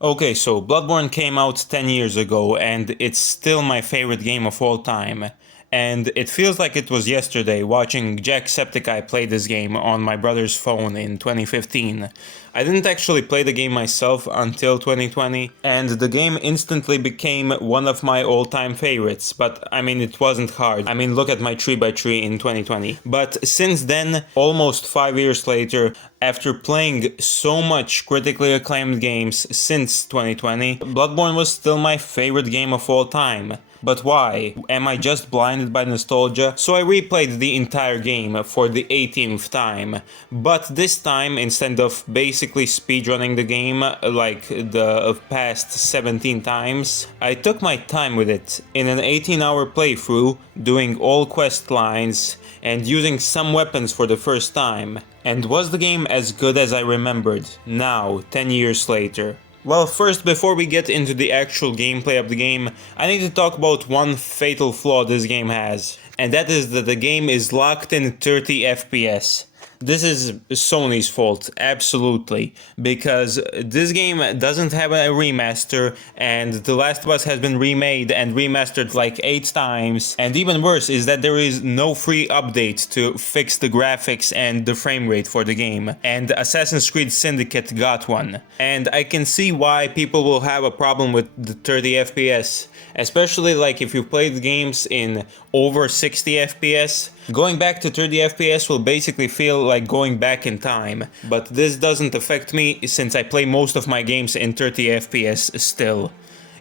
Okay, so Bloodborne came out 10 years ago and it's still my favorite game of all time. And it feels like it was yesterday watching Jacksepticeye play this game on my brother's phone in 2015. I didn't actually play the game myself until 2020, and the game instantly became one of my all-time favorites, but I mean it wasn't hard. I mean look at my 3x3 in 2020. But since then, almost 5 years later, after playing so much critically acclaimed games since 2020, Bloodborne was still my favorite game of all time. But why? Am I just blinded by nostalgia? So I replayed the entire game for the 18th time. But this time, instead of basically speedrunning the game like the past 17 times, I took my time with it in an 18-hour playthrough, doing all quest lines and using some weapons for the first time. And was the game as good as I remembered, now, 10 years later? Well, first, before we get into the actual gameplay of the game, I need to talk about one fatal flaw this game has, and that is that the game is locked in 30 FPS. This is Sony's fault, absolutely, because this game doesn't have a remaster, and The Last of Us has been remade and remastered like 8 times, and even worse is that there is no free update to fix the graphics and the frame rate for the game, and Assassin's Creed Syndicate got one. And I can see why people will have a problem with the 30 FPS, especially like if you play the games in over 60 FPS. Going back to 30 FPS will basically feel like going back in time, but this doesn't affect me since I play most of my games in 30 FPS still.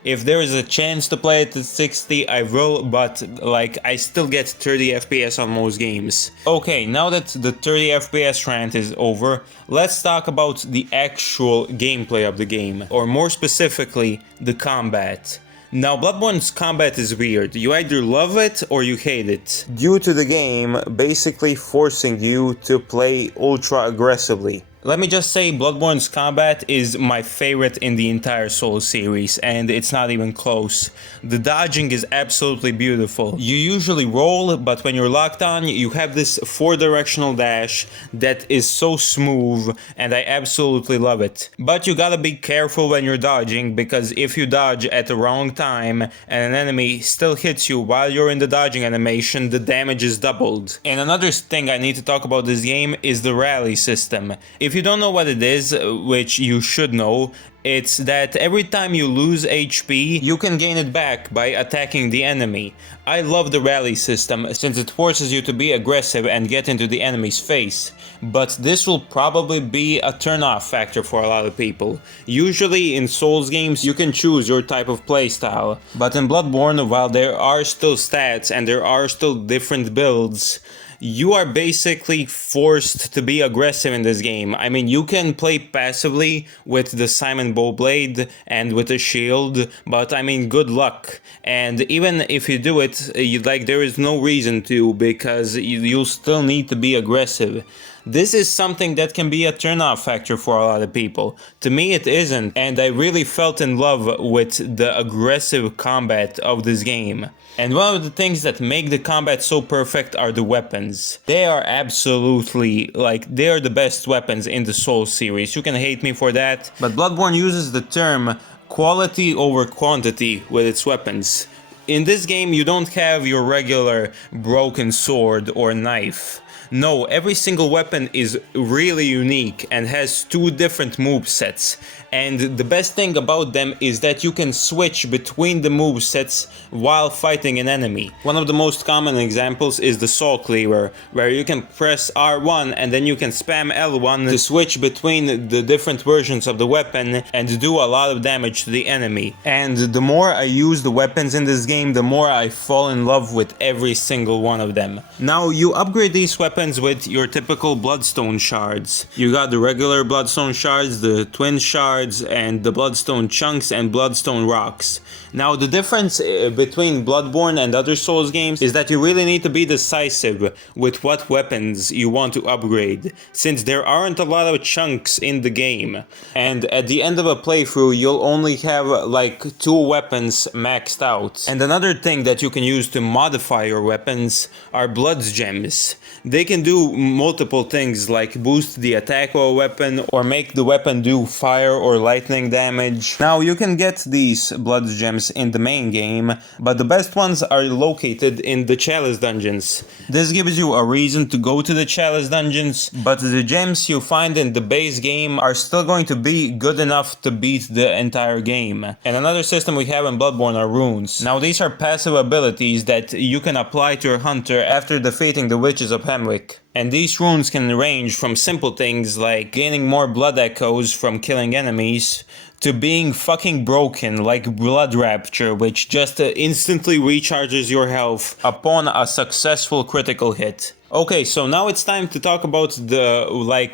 If there is a chance to play it at 60, I will, but like I still get 30 FPS on most games. Okay, now that the 30 FPS rant is over, let's talk about the actual gameplay of the game, or more specifically, the combat. Now, Bloodborne's combat is weird. You either love it or you hate it, due to the game basically forcing you to play ultra aggressively. Let me just say, Bloodborne's combat is my favorite in the entire Souls series, and it's not even close. The dodging is absolutely beautiful. You usually roll, but when you're locked on, you have this 4-directional dash that is so smooth, and I absolutely love it. But you gotta be careful when you're dodging, because if you dodge at the wrong time, and an enemy still hits you while you're in the dodging animation, the damage is doubled. And another thing I need to talk about this game is the rally system. If you don't know what it is, which you should know, it's that every time you lose HP, you can gain it back by attacking the enemy. I love the rally system since it forces you to be aggressive and get into the enemy's face, but this will probably be a turn-off factor for a lot of people. Usually in Souls games you can choose your type of playstyle, but in Bloodborne, while there are still stats and there are still different builds, you are basically forced to be aggressive in this game. I mean, you can play passively with the Simon Bowblade and with a shield, but I mean, good luck. And even if you do it, there is no reason to, because you'll still need to be aggressive. This is something that can be a turn-off factor for a lot of people. To me it isn't, and I really felt in love with the aggressive combat of this game. And one of the things that make the combat so perfect are the weapons. They are absolutely, they are the best weapons in the Souls series. You can hate me for that, but Bloodborne uses the term quality over quantity with its weapons. In this game you don't have your regular broken sword or knife. No, every single weapon is really unique and has 2 different movesets. And the best thing about them is that you can switch between the movesets while fighting an enemy. One of the most common examples is the Saw Cleaver, where you can press R1 and then you can spam L1 to switch between the different versions of the weapon and do a lot of damage to the enemy. And the more I use the weapons in this game, the more I fall in love with every single one of them. Now, you upgrade these weapons with your typical Bloodstone shards. You got the regular Bloodstone shards, the Twin shards, and the Bloodstone chunks and Bloodstone rocks. Now, the difference between Bloodborne and other Souls games is that you really need to be decisive with what weapons you want to upgrade, since there aren't a lot of chunks in the game. And at the end of a playthrough, you'll only have like 2 weapons maxed out. And another thing that you can use to modify your weapons are Blood Gems. They can do multiple things like boost the attack of a weapon or make the weapon do fire or lightning damage. Now you can get these blood gems in the main game, but the best ones are located in the chalice dungeons. This gives you a reason to go to the chalice dungeons, but the gems you find in the base game are still going to be good enough to beat the entire game. And another system we have in Bloodborne are runes. Now these are passive abilities that you can apply to your hunter after defeating the witches of Hemwick. And these runes can range from simple things like gaining more blood echoes from killing enemies, to being fucking broken like Blood Rapture, which just instantly recharges your health upon a successful critical hit. Okay, so now it's time to talk about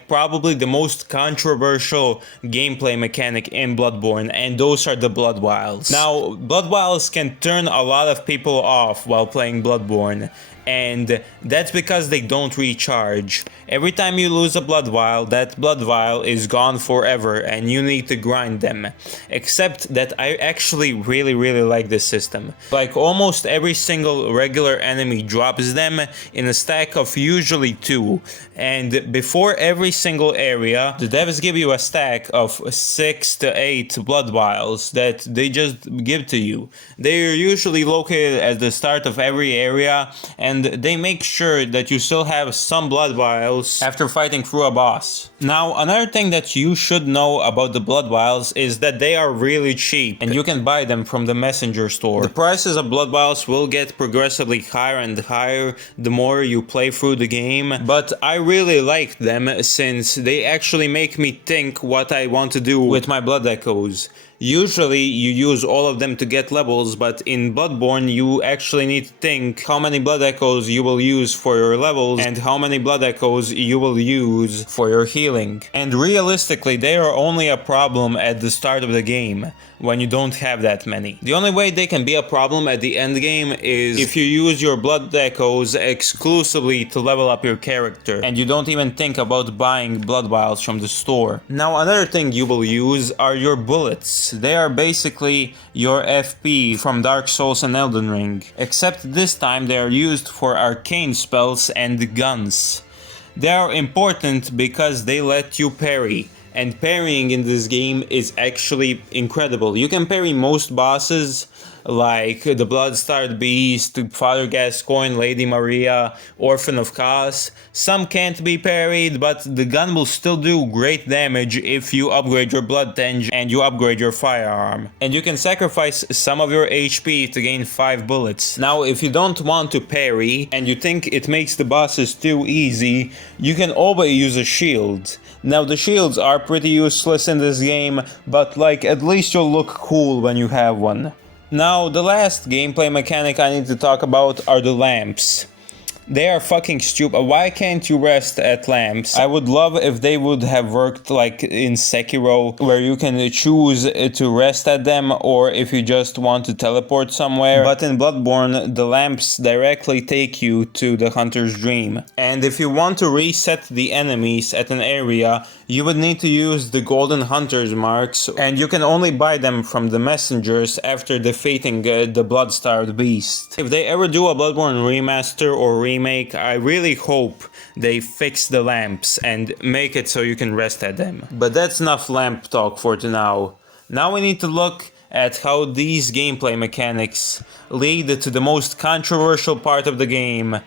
probably the most controversial gameplay mechanic in Bloodborne, and those are the Blood Vials. Now, Blood Vials can turn a lot of people off while playing Bloodborne, and that's because they don't recharge. Every time you lose a blood vial, that blood vial is gone forever and you need to grind them. Except that I actually really like this system. Like almost every single regular enemy drops them in a stack of usually 2, and before every single area the devs give you a stack of 6 to 8 blood vials that they just give to you. They are usually located at the start of every area, and they make sure that you still have some blood vials after fighting through a boss. Now, another thing that you should know about the blood vials is that they are really cheap and you can buy them from the messenger store. The prices of blood vials will get progressively higher and higher the more you play through the game, but I really like them since they actually make me think what I want to do with my blood echoes. Usually you use all of them to get levels, but in Bloodborne you actually need to think how many blood echoes you will use for your levels and how many blood echoes you will use for your healing. And realistically they are only a problem at the start of the game, when you don't have that many. The only way they can be a problem at the end game is if you use your blood echoes exclusively to level up your character and you don't even think about buying blood vials from the store. Now another thing you will use are your bullets. They are basically your FP from Dark Souls and Elden Ring, except this time they are used for arcane spells and guns. They are important because they let you parry. And parrying in this game is actually incredible. You can parry most bosses like the Bloodstarred Beast, Father Gascoigne, Lady Maria, Orphan of Chaos. Some can't be parried, but the gun will still do great damage if you upgrade your Blood Tinge and you upgrade your firearm. And you can sacrifice some of your HP to gain 5 bullets. Now, if you don't want to parry and you think it makes the bosses too easy, you can always use a shield. Now, the shields are pretty useless in this game, but at least you'll look cool when you have one. Now, the last gameplay mechanic I need to talk about are the lamps. They are fucking stupid. Why can't you rest at lamps? I would love if they would have worked like in Sekiro, where you can choose to rest at them or if you just want to teleport somewhere. But in Bloodborne, the lamps directly take you to the Hunter's Dream. And if you want to reset the enemies at an area, you would need to use the Golden Hunter's Marks, and you can only buy them from the messengers after defeating the Bloodstarred Beast. If they ever do a Bloodborne remaster or remake, I really hope they fix the lamps and make it so you can rest at them. But that's enough lamp talk for now. Now we need to look at how these gameplay mechanics lead to the most controversial part of the game,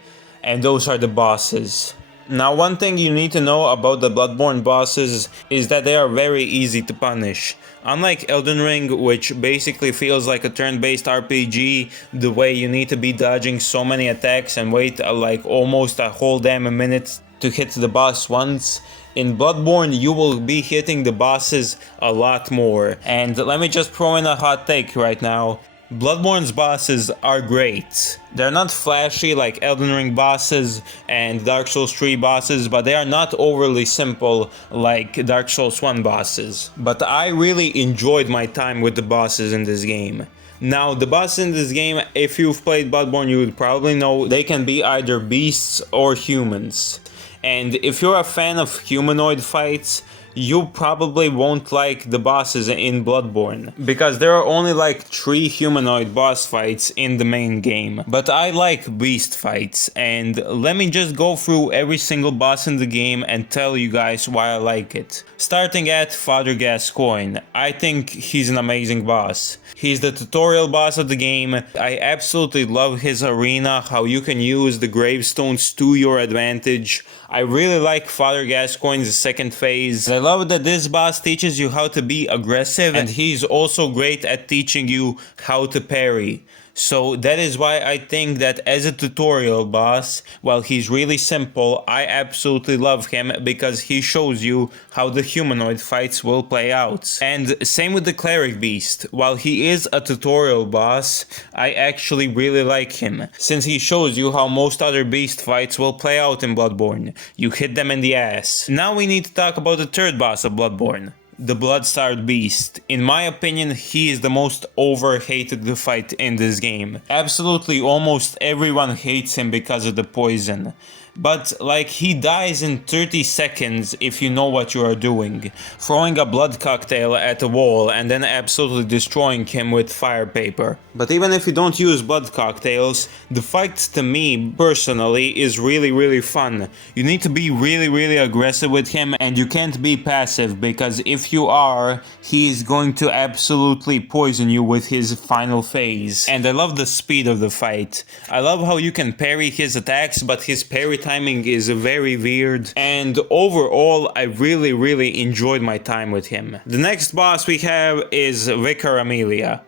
and those are the bosses. Now, one thing you need to know about the Bloodborne bosses is that they are very easy to punish. Unlike Elden Ring, which basically feels like a turn-based RPG, the way you need to be dodging so many attacks and wait almost a whole damn minute to hit the boss once, in Bloodborne you will be hitting the bosses a lot more. And let me just throw in a hot take right now. Bloodborne's bosses are great. They're not flashy like Elden Ring bosses and Dark Souls 3 bosses, but they are not overly simple like Dark Souls 1 bosses. But I really enjoyed my time with the bosses in this game. Now, the bosses in this game, if you've played Bloodborne, you would probably know they can be either beasts or humans. And if you're a fan of humanoid fights, you probably won't like the bosses in Bloodborne, because there are only like 3 humanoid boss fights in the main game. But I like beast fights, and let me just go through every single boss in the game and tell you guys why I like it. Starting at Father Gascoigne, I think he's an amazing boss. He's the tutorial boss of the game. I absolutely love his arena, how you can use the gravestones to your advantage. I really like Father Gascoigne's second phase. I love that this boss teaches you how to be aggressive, and he's also great at teaching you how to parry. So that is why I think that as a tutorial boss, while he's really simple, I absolutely love him because he shows you how the humanoid fights will play out. And same with the cleric beast. While he is a tutorial boss, I actually really like him, since he shows you how most other beast fights will play out in Bloodborne. You hit them in the ass. Now we need to talk about the third boss of Bloodborne, the Blood-Starved Beast. In my opinion, he is the most over-hated fight in this game. Absolutely almost everyone hates him because of the poison. But like, he dies in 30 seconds if you know what you are doing. Throwing a blood cocktail at a wall and then absolutely destroying him with fire paper. But even if you don't use blood cocktails, the fight to me personally is really fun. You need to be really aggressive with him, and you can't be passive, because if you are, he is going to absolutely poison you with his final phase. And I love the speed of the fight. I love how you can parry his attacks, but his parry timing is very weird, and overall I really enjoyed my time with him. The next boss we have is Vicar Amelia.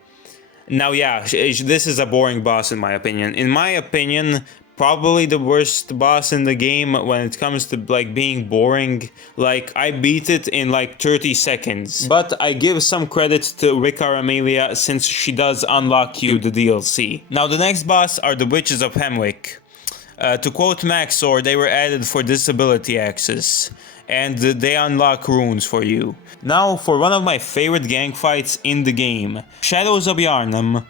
Now yeah, this is a boring boss in my opinion. In my opinion, probably the worst boss in the game when it comes to like being boring. Like, I beat it in like 30 seconds. But I give some credit to Vicar Amelia since she does unlock you the DLC. Now the next boss are the Witches of Hemwick. To quote Maxor, they were added for disability access, and they unlock runes for you. Now for one of my favorite gang fights in the game, Shadows of Yharnam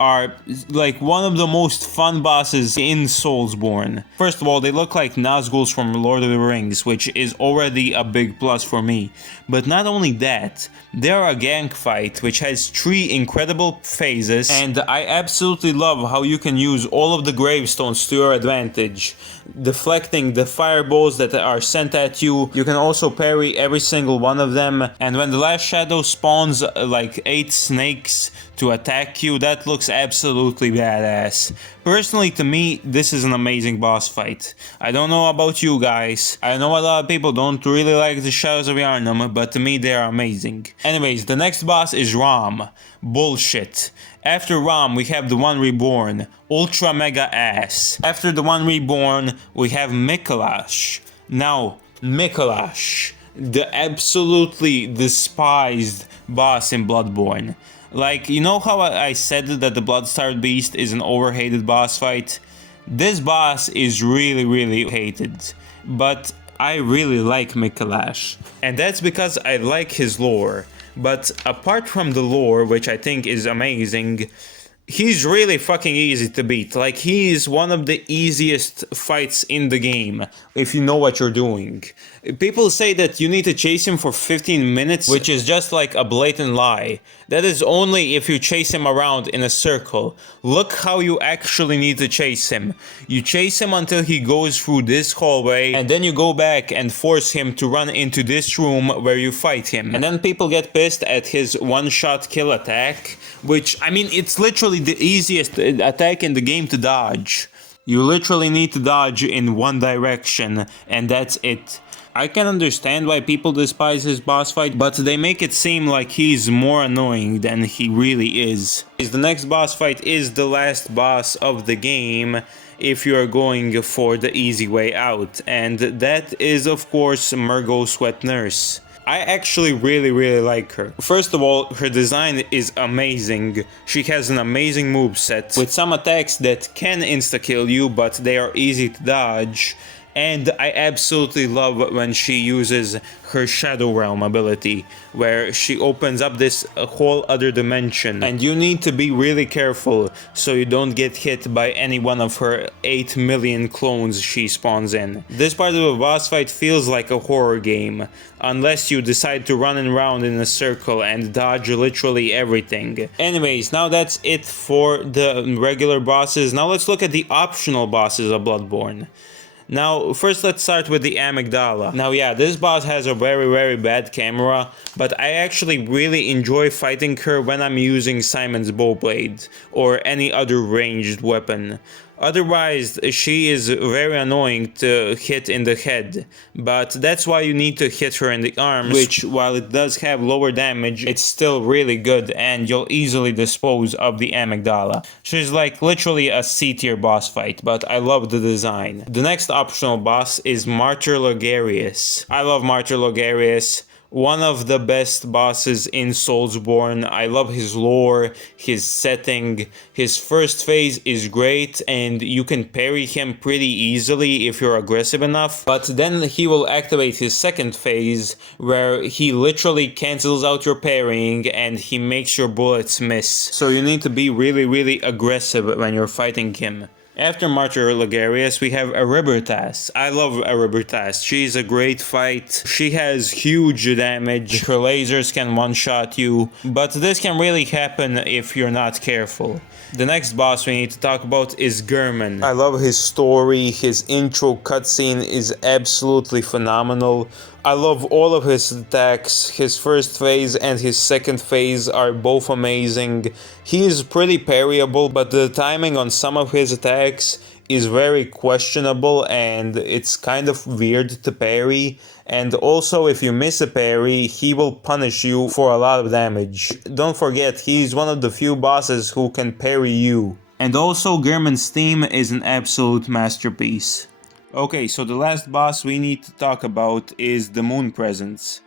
are like one of the most fun bosses in Soulsborne. First of all, they look like Nazguls from Lord of the Rings, which is already a big plus for me. But not only that, they are a gang fight which has 3 incredible phases, and I absolutely love how you can use all of the gravestones to your advantage, deflecting the fireballs that are sent at you. You can also parry every single one of them, and when the last shadow spawns like 8 snakes to attack you, that looks absolutely badass. Personally, to me, this is an amazing boss fight. I don't know about you guys. I know a lot of people don't really like the Shadows of Yharnam, but to me they are amazing. Anyways, the next boss is Rom. Bullshit. After Rom, we have the One Reborn. Ultra Mega Ass. After the One Reborn, we have Mikolash. Now, Mikolash, the absolutely despised boss in Bloodborne. Like, you know how I said that the Blood-Starved Beast is an overhated boss fight? This boss is really hated. But I really like Mikolash. And that's because I like his lore. But apart from the lore, which I think is amazing, he's really fucking easy to beat. Like, he is one of the easiest fights in the game, if you know what you're doing. People say that you need to chase him for 15 minutes, which is just like a blatant lie. That is only if you chase him around in a circle. Look how you actually need to chase him. You chase him until he goes through this hallway, and then you go back and force him to run into this room where you fight him. And then people get pissed at his one-shot kill attack, which, I mean, it's literally the easiest attack in the game to dodge. You literally need to dodge in one direction, and that's it. I can understand why people despise his boss fight, but they make it seem like he's more annoying than he really is. The next boss fight is the last boss of the game if you are going for the easy way out, and that is of course Murgo Sweat Nurse. I actually really like her. First of all, her design is amazing. She has an amazing moveset with some attacks that can insta-kill you, but they are easy to dodge. And I absolutely love when she uses her Shadow Realm ability, where she opens up this whole other dimension. And you need to be really careful so you don't get hit by any one of her 8 million clones she spawns in. This part of a boss fight feels like a horror game, unless you decide to run around in a circle and dodge literally everything. Anyways, now that's it for the regular bosses. Now let's look at the optional bosses of Bloodborne. Now, first let's start with the amygdala. Now yeah, this boss has a very bad camera, but I actually really enjoy fighting her when I'm using Simon's bowblade, or any other ranged weapon. Otherwise, she is very annoying to hit in the head, but that's why you need to hit her in the arms, which, while it does have lower damage, it's still really good and you'll easily dispose of the amygdala. She's like literally a C-tier boss fight, but I love the design. The next optional boss is Martyr Logarius. I love Martyr Logarius. One of the best bosses in Soulsborne. I love his lore, his setting. His first phase is great and you can parry him pretty easily if you're aggressive enough. But then he will activate his second phase where he literally cancels out your parrying and he makes your bullets miss. So you need to be really aggressive when you're fighting him. After Martyr Logarius, we have Erebirtas. I love Erebirtas. She's a great fight. She has huge damage. Her lasers can one-shot you, but this can really happen if you're not careful. The next boss we need to talk about is Gehrman. I love his story. His intro cutscene is absolutely phenomenal. I love all of his attacks. His first phase and his second phase are both amazing. He is pretty parryable, but the timing on some of his attacks is very questionable and it's kind of weird to parry. And also, if you miss a parry, he will punish you for a lot of damage. Don't forget, he's one of the few bosses who can parry you. And also, Gehrman's theme is an absolute masterpiece. Okay, so the last boss we need to talk about is the Moon Presence.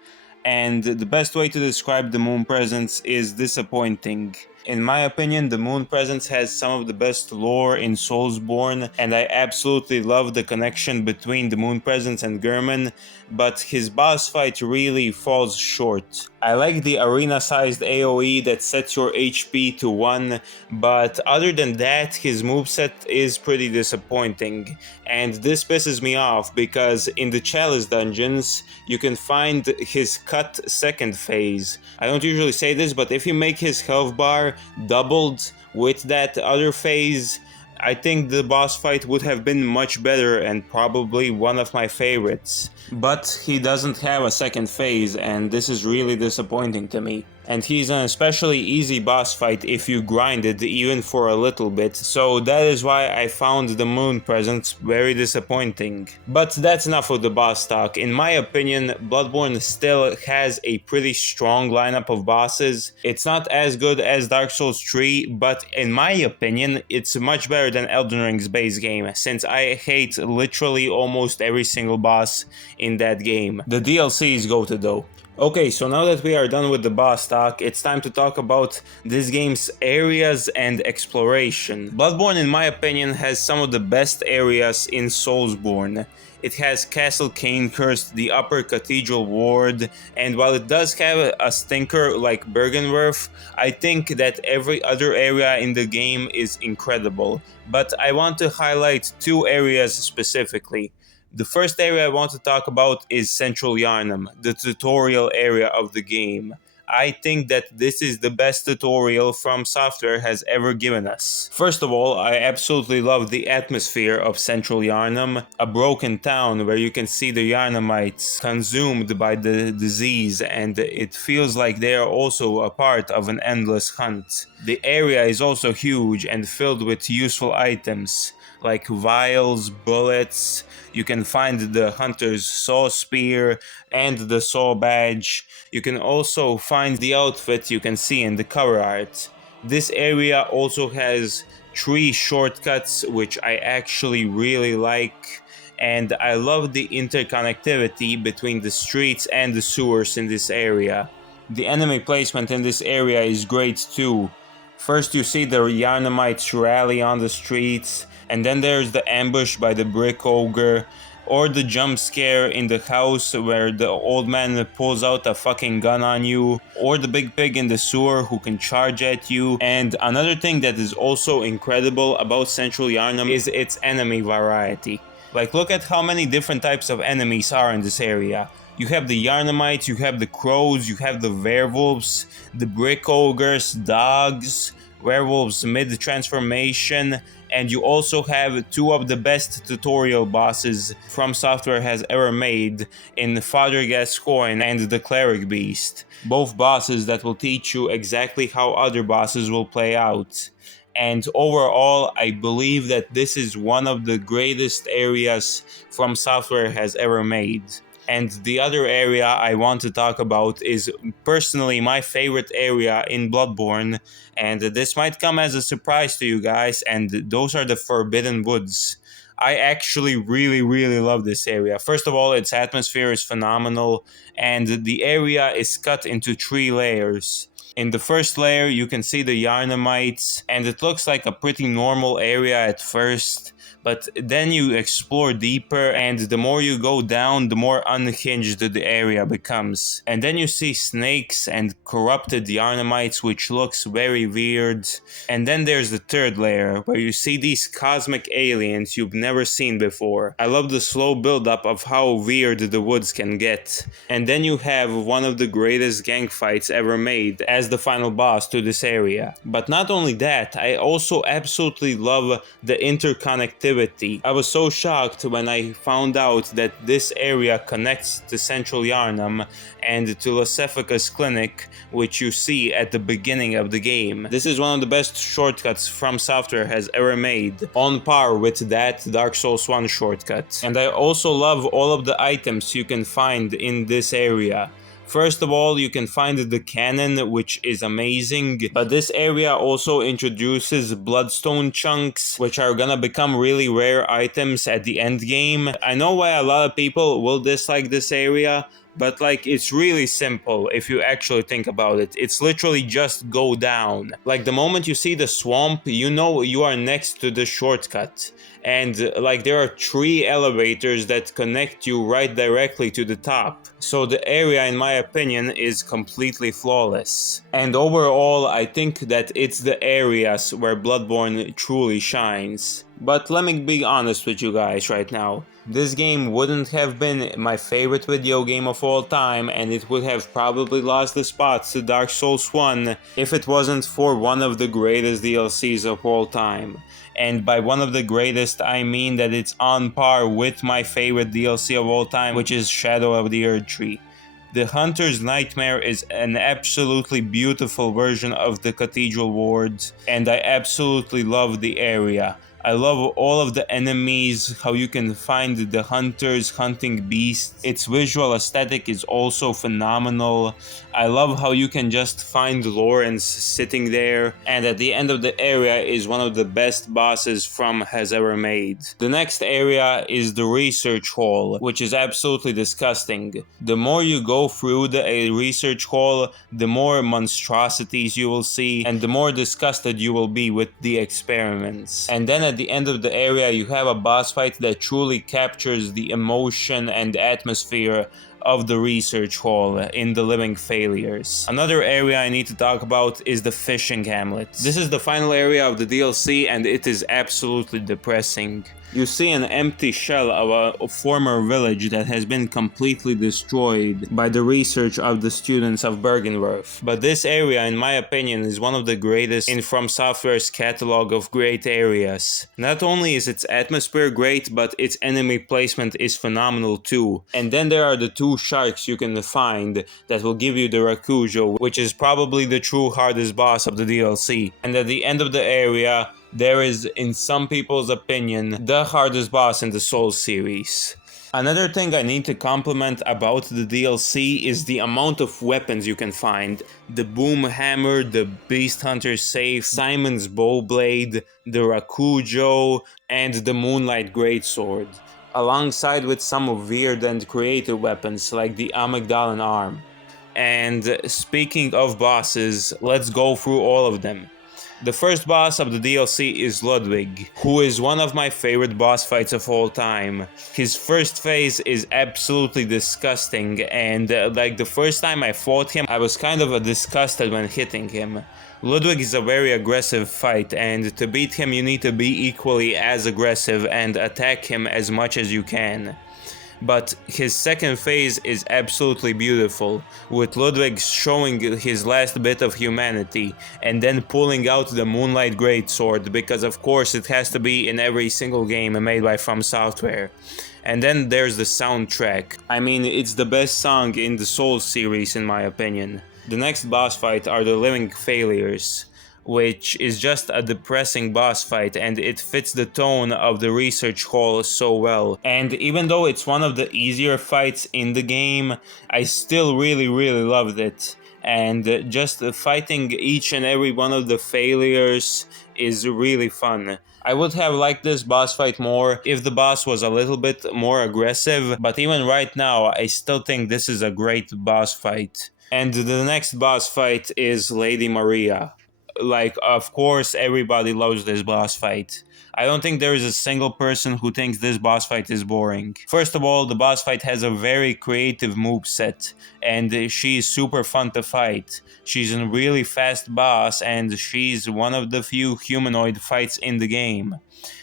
And the best way to describe the Moon Presence is disappointing. In my opinion, the Moon Presence has some of the best lore in Soulsborne, and I absolutely love the connection between the Moon Presence and Gehrman, but his boss fight really falls short. I like the arena-sized AoE that sets your HP to 1, but other than that, his moveset is pretty disappointing. And this pisses me off because in the Chalice dungeons, you can find his cut second phase. I don't usually say this, but if you make his health bar doubled with that other phase, I think the boss fight would have been much better and probably one of my favorites. But he doesn't have a second phase and this is really disappointing to me. And he's an especially easy boss fight if you grind it even for a little bit, so that is why I found the Moon Presence very disappointing. But that's enough of the boss talk. In my opinion, Bloodborne still has a pretty strong lineup of bosses. It's not as good as Dark Souls 3, but in my opinion, it's much better than Elden Ring's base game, since I hate literally almost every single boss in that game. The DLCs go to though. Okay, so now that we are done with the boss talk, it's time to talk about this game's areas and exploration. Bloodborne, in my opinion, has some of the best areas in Soulsborne. It has Castle Cainhurst, the Upper Cathedral Ward, and while it does have a stinker like Bergenwerth, I think that every other area in the game is incredible. But I want to highlight two areas specifically. The first area I want to talk about is Central Yharnam, the tutorial area of the game. I think that this is the best tutorial From Software has ever given us. First of all, I absolutely love the atmosphere of Central Yharnam, a broken town where you can see the Yharnamites consumed by the disease, and it feels like they are also a part of an endless hunt. The area is also huge and filled with useful items, like vials, bullets. You can find the hunter's saw spear and the saw badge. You can also find the outfit you can see in the cover art. This area also has 3 shortcuts, which I actually really like, and I love the interconnectivity between the streets and the sewers in this area. The enemy placement in this area is great too. First you see the Yharnamites rally on the streets, and then there's the ambush by the Brick Ogre, or the jump scare in the house where the old man pulls out a fucking gun on you, or the big pig in the sewer who can charge at you. And another thing that is also incredible about Central Yharnam is its enemy variety. Like, look at how many different types of enemies are in this area. You have the Yharnamites, you have the crows, you have the werewolves, the brick ogres, dogs, werewolves mid-transformation, and you also have two of the best tutorial bosses From Software has ever made in Father Gascoigne and the Cleric Beast. Both bosses that will teach you exactly how other bosses will play out. And overall, I believe that this is one of the greatest areas From Software has ever made. And the other area I want to talk about is personally my favorite area in Bloodborne, and this might come as a surprise to you guys, and those are the Forbidden Woods. I actually really love this area. First of all, its atmosphere is phenomenal, and the area is cut into 3 layers. In the first layer, you can see the Yharnamites, and it looks like a pretty normal area at first. But then you explore deeper, and the more you go down, the more unhinged the area becomes. And then you see snakes and corrupted Yharnamites, which looks very weird. And then there's the third layer, where you see these cosmic aliens you've never seen before. I love the slow build-up of how weird the woods can get. And then you have one of the greatest gang fights ever made as the final boss to this area. But not only that, I also absolutely love the interconnectivity. I was so shocked when I found out that this area connects to Central Yharnam and to Losephica's clinic, which you see at the beginning of the game. This is one of the best shortcuts From Software has ever made, on par with that Dark Souls 1 shortcut. And I also love all of the items you can find in this area. First of all, you can find the cannon, which is amazing, but this area also introduces bloodstone chunks, which are gonna become really rare items at the end game. I know why a lot of people will dislike this area, but like, it's really simple if you actually think about it. It's literally just go down. Like, the moment you see the swamp, you know you are next to the shortcut. And like, there are 3 elevators that connect you right directly to the top. So the area, in my opinion, is completely flawless. And overall, I think that it's the areas where Bloodborne truly shines. But let me be honest with you guys right now. This game wouldn't have been my favorite video game of all time, and it would have probably lost the spot to Dark Souls 1 if it wasn't for one of the greatest DLCs of all time. And by one of the greatest, I mean that it's on par with my favorite DLC of all time, which is Shadow of the Erdtree. The Hunter's Nightmare is an absolutely beautiful version of the Cathedral Ward, and I absolutely love the area. I love all of the enemies, how you can find the hunters hunting beasts. Its visual aesthetic is also phenomenal. I love how you can just find Lawrence sitting there, and at the end of the area is one of the best bosses From has ever made. The next area is the research hall, which is absolutely disgusting. The more you go through the research hall, the more monstrosities you will see, and the more disgusted you will be with the experiments. And then at the end of the area, you have a boss fight that truly captures the emotion and atmosphere of the research hall in the Living Failures. Another area I need to talk about is the fishing hamlet. This is the final area of the DLC, and it is absolutely depressing. You see an empty shell of a former village that has been completely destroyed by the research of the students of Bergenworth. But this area, in my opinion, is one of the greatest in From Software's catalog of great areas. Not only is its atmosphere great, but its enemy placement is phenomenal too. And then there are the 2 sharks you can find that will give you the Rakujo, which is probably the true hardest boss of the DLC. And at the end of the area, there is, in some people's opinion, the hardest boss in the Souls series. Another thing I need to compliment about the DLC is the amount of weapons you can find. The Boom Hammer, the Beast Hunter's Safe, Simon's Bowblade, the Rakujo, and the Moonlight Greatsword, alongside with some weird and creative weapons like the Amygdalan Arm. And speaking of bosses, let's go through all of them. The first boss of the DLC is Ludwig, who is one of my favorite boss fights of all time. His first phase is absolutely disgusting, and like the first time I fought him, I was kind of disgusted when hitting him. Ludwig is a very aggressive fight, and to beat him you need to be equally as aggressive and attack him as much as you can. But his second phase is absolutely beautiful, with Ludwig showing his last bit of humanity and then pulling out the Moonlight Greatsword, because of course it has to be in every single game made by From Software. And then there's the soundtrack. I mean, it's the best song in the Souls series in my opinion. The next boss fight are the Living Failures, which is just a depressing boss fight, and it fits the tone of the research hall so well. And even though it's one of the easier fights in the game, I still really loved it. And just fighting each and every one of the failures is really fun. I would have liked this boss fight more if the boss was a little bit more aggressive, but even right now I still think this is a great boss fight. And the next boss fight is Lady Maria. Like, of course, everybody loves this boss fight. I don't think there is a single person who thinks this boss fight is boring. First of all, the boss fight has a very creative moveset, and she's super fun to fight. She's a really fast boss, and she's one of the few humanoid fights in the game.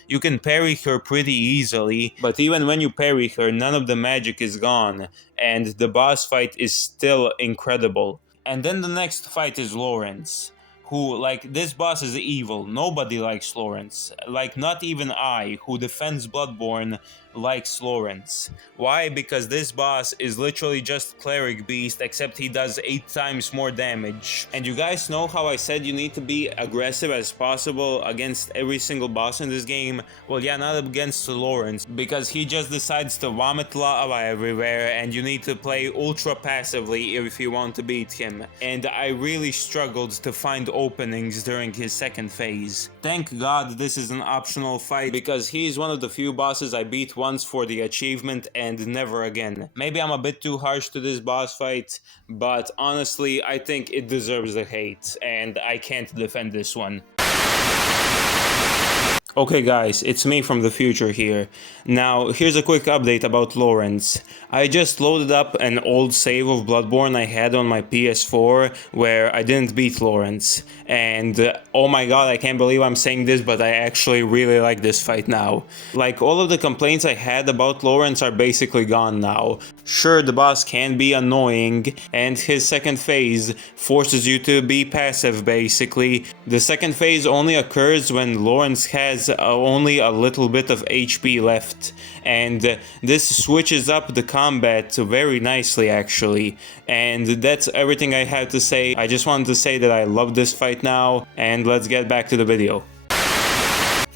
You can parry her pretty easily, but even when you parry her, none of the magic is gone, and the boss fight is still incredible. And then the next fight is Lawrence, who, like, this boss is evil. Nobody likes Lawrence. Like, not even I, who defends Bloodborne, likes Lawrence. Why? Because this boss is literally just Cleric Beast, except he does 8 times more damage. And you guys know how I said you need to be aggressive as possible against every single boss in this game? Well, yeah, not against Lawrence, because he just decides to vomit lava everywhere, and you need to play ultra passively if you want to beat him. And I really struggled to find openings during his second phase. Thank God this is an optional fight, because he is one of the few bosses I beat once for the achievement and never again. Maybe I'm a bit too harsh to this boss fight, but honestly I think it deserves the hate, and I can't defend this one. Okay guys, it's me from the future here. Now, here's a quick update about Lawrence. I just loaded up an old save of Bloodborne I had on my PS4 where I didn't beat Lawrence. And oh my god, I can't believe I'm saying this, but I actually really like this fight now. Like, all of the complaints I had about Lawrence are basically gone now. Sure, the boss can be annoying, and his second phase forces you to be passive basically. The second phase only occurs when Lawrence has only a little bit of HP left, and this switches up the combat very nicely actually. And that's everything I have to say. I just wanted to say that I love this fight now, and let's get back to the video.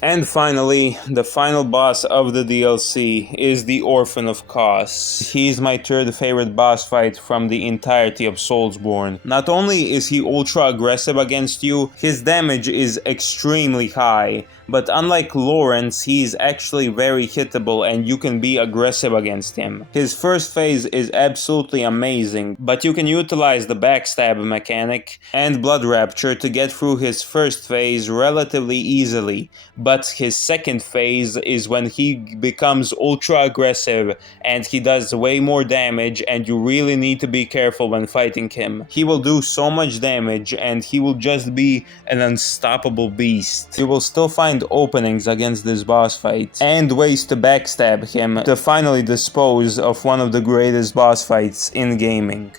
And finally, the final boss of the DLC is the Orphan of Kos. He's my third favorite boss fight from the entirety of Soulsborne. Not only is he ultra aggressive against you, his damage is extremely high, but unlike Lawrence, he's actually very hittable and you can be aggressive against him. His first phase is absolutely amazing, but you can utilize the backstab mechanic and Blood Rapture to get through his first phase relatively easily. But his second phase is when he becomes ultra aggressive and he does way more damage, and you really need to be careful when fighting him. He will do so much damage and he will just be an unstoppable beast. You will still find openings against this boss fight and ways to backstab him to finally dispose of one of the greatest boss fights in gaming.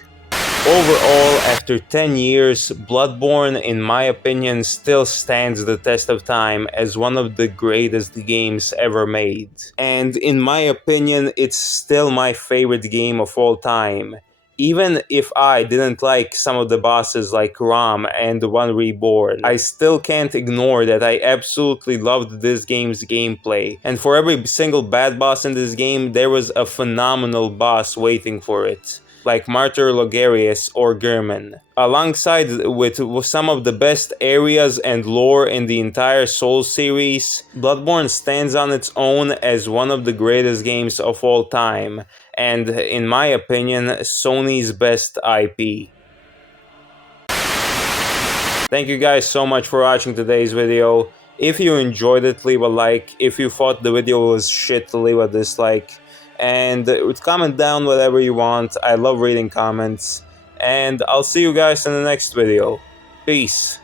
Overall, after 10 years, Bloodborne, in my opinion, still stands the test of time as one of the greatest games ever made. And in my opinion, it's still my favorite game of all time. Even if I didn't like some of the bosses like Ram and The One Reborn, I still can't ignore that I absolutely loved this game's gameplay. And for every single bad boss in this game, there was a phenomenal boss waiting for it, like Martyr Logarius or German. Alongside with some of the best areas and lore in the entire Souls series, Bloodborne stands on its own as one of the greatest games of all time, and in my opinion, Sony's best IP. Thank you guys so much for watching today's video. If you enjoyed it, leave a like. If you thought the video was shit, leave a dislike. And comment down whatever you want. I love reading comments. And I'll see you guys in the next video. Peace.